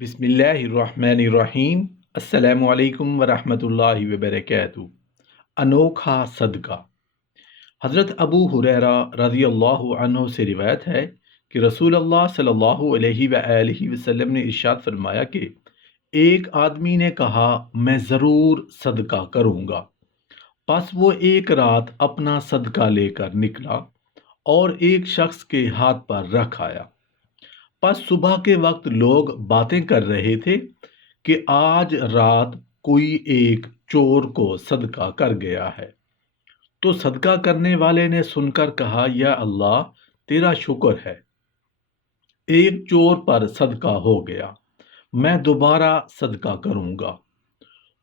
بسم اللہ الرحمن الرحیم۔ السلام علیکم ورحمۃ اللہ وبرکاتہ۔ انوکھا صدقہ۔ حضرت ابو ہریرہ رضی اللہ عنہ سے روایت ہے کہ رسول اللہ صلی اللہ علیہ وآلہ وسلم نے ارشاد فرمایا کہ ایک آدمی نے کہا میں ضرور صدقہ کروں گا، پس وہ ایک رات اپنا صدقہ لے کر نکلا اور ایک شخص کے ہاتھ پر رکھ آیا۔ پس صبح کے وقت لوگ باتیں کر رہے تھے کہ آج رات کوئی ایک چور کو صدقہ کر گیا ہے۔ تو صدقہ کرنے والے نے سن کر کہا یا اللہ تیرا شکر ہے، ایک چور پر صدقہ ہو گیا، میں دوبارہ صدقہ کروں گا۔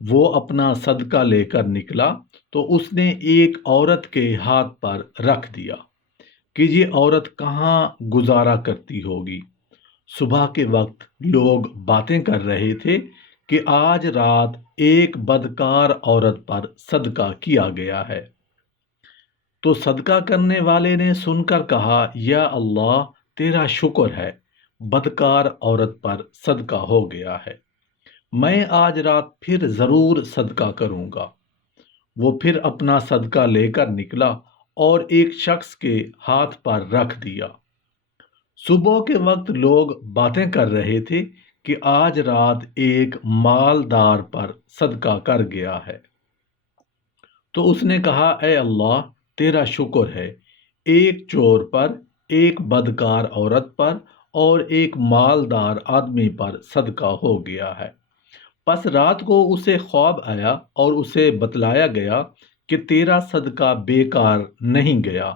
وہ اپنا صدقہ لے کر نکلا تو اس نے ایک عورت کے ہاتھ پر رکھ دیا کہ یہ عورت کہاں گزارا کرتی ہوگی۔ صبح کے وقت لوگ باتیں کر رہے تھے کہ آج رات ایک بدکار عورت پر صدقہ کیا گیا ہے۔ تو صدقہ کرنے والے نے سن کر کہا یا اللہ تیرا شکر ہے، بدکار عورت پر صدقہ ہو گیا ہے، میں آج رات پھر ضرور صدقہ کروں گا۔ وہ پھر اپنا صدقہ لے کر نکلا اور ایک شخص کے ہاتھ پر رکھ دیا۔ صبح کے وقت لوگ باتیں کر رہے تھے کہ آج رات ایک مالدار پر صدقہ کر گیا ہے۔ تو اس نے کہا اے اللہ تیرا شکر ہے، ایک چور پر، ایک بدکار عورت پر اور ایک مالدار آدمی پر صدقہ ہو گیا ہے۔ پس رات کو اسے خواب آیا اور اسے بتلایا گیا کہ تیرا صدقہ بیکار نہیں گیا،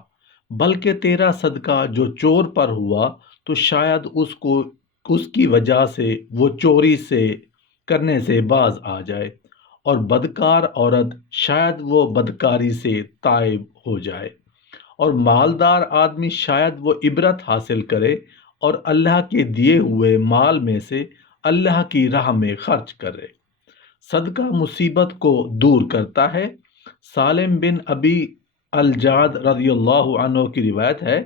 بلکہ تیرا صدقہ جو چور پر ہوا تو شاید اس کی وجہ سے وہ چوری سے کرنے سے باز آ جائے، اور بدکار عورت شاید وہ بدکاری سے تائب ہو جائے، اور مالدار آدمی شاید وہ عبرت حاصل کرے اور اللہ کے دیے ہوئے مال میں سے اللہ کی راہ میں خرچ کرے۔ صدقہ مصیبت کو دور کرتا ہے۔ سالم بن ابی الجعد رضی اللہ عنہ کی روایت ہے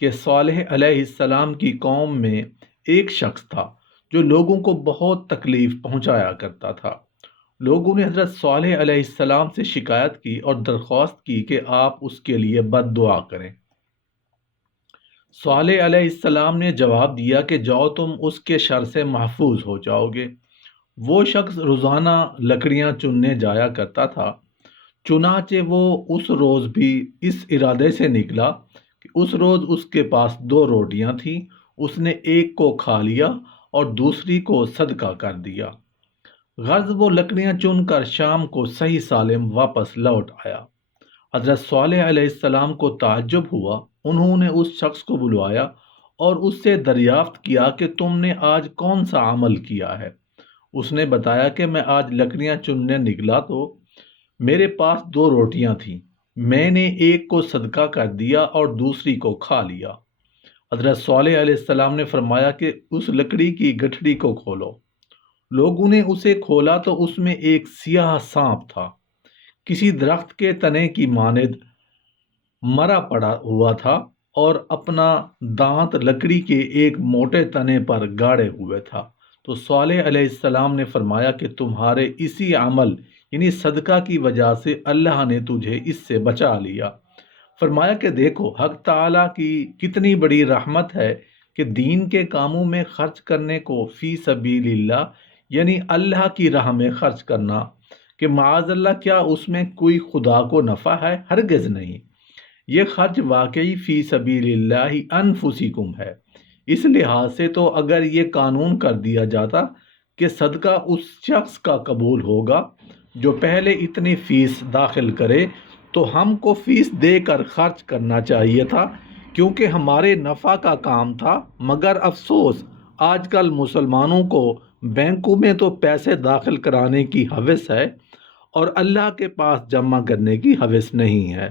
کہ صالح علیہ السلام کی قوم میں ایک شخص تھا جو لوگوں کو بہت تکلیف پہنچایا کرتا تھا۔ لوگوں نے حضرت صالح علیہ السلام سے شکایت کی اور درخواست کی کہ آپ اس کے لیے بد دعا کریں۔ صالح علیہ السلام نے جواب دیا کہ جاؤ تم اس کے شر سے محفوظ ہو جاؤ گے۔ وہ شخص روزانہ لکڑیاں چننے جایا کرتا تھا، چنانچہ وہ اس روز بھی اس ارادے سے نکلا کہ اس روز اس کے پاس 2 روٹیاں تھیں، اس نے ایک کو کھا لیا اور دوسری کو صدقہ کر دیا۔ غرض وہ لکڑیاں چن کر شام کو صحیح سالم واپس لوٹ آیا۔ حضرت صالح علیہ السلام کو تعجب ہوا، انہوں نے اس شخص کو بلوایا اور اس سے دریافت کیا کہ تم نے آج کون سا عمل کیا ہے؟ اس نے بتایا کہ میں آج لکڑیاں چننے نکلا تو میرے پاس 2 روٹیاں تھیں، میں نے ایک کو صدقہ کر دیا اور دوسری کو کھا لیا۔ حضرت صالح علیہ السلام نے فرمایا کہ اس لکڑی کی گٹھڑی کو کھولو۔ لوگوں نے اسے کھولا تو اس میں ایک سیاہ سانپ تھا، کسی درخت کے تنے کی مانند مرا پڑا ہوا تھا اور اپنا دانت لکڑی کے ایک موٹے تنے پر گاڑے ہوئے تھا۔ تو صالح علیہ السلام نے فرمایا کہ تمہارے اسی عمل یعنی صدقہ کی وجہ سے اللہ نے تجھے اس سے بچا لیا۔ فرمایا کہ دیکھو حق تعالیٰ کی کتنی بڑی رحمت ہے کہ دین کے کاموں میں خرچ کرنے کو فی سبیل اللہ یعنی اللہ کی راہ میں خرچ کرنا، کہ معاذ اللہ کیا اس میں کوئی خدا کو نفع ہے؟ ہرگز نہیں۔ یہ خرچ واقعی فی سبیل اللہ انفسکم ہے۔ اس لحاظ سے تو اگر یہ قانون کر دیا جاتا کہ صدقہ اس شخص کا قبول ہوگا جو پہلے اتنی فیس داخل کرے، تو ہم کو فیس دے کر خرچ کرنا چاہیے تھا، کیونکہ ہمارے نفع کا کام تھا۔ مگر افسوس آج کل مسلمانوں کو بینکوں میں تو پیسے داخل کرانے کی ہوس ہے اور اللہ کے پاس جمع کرنے کی ہوس نہیں ہے۔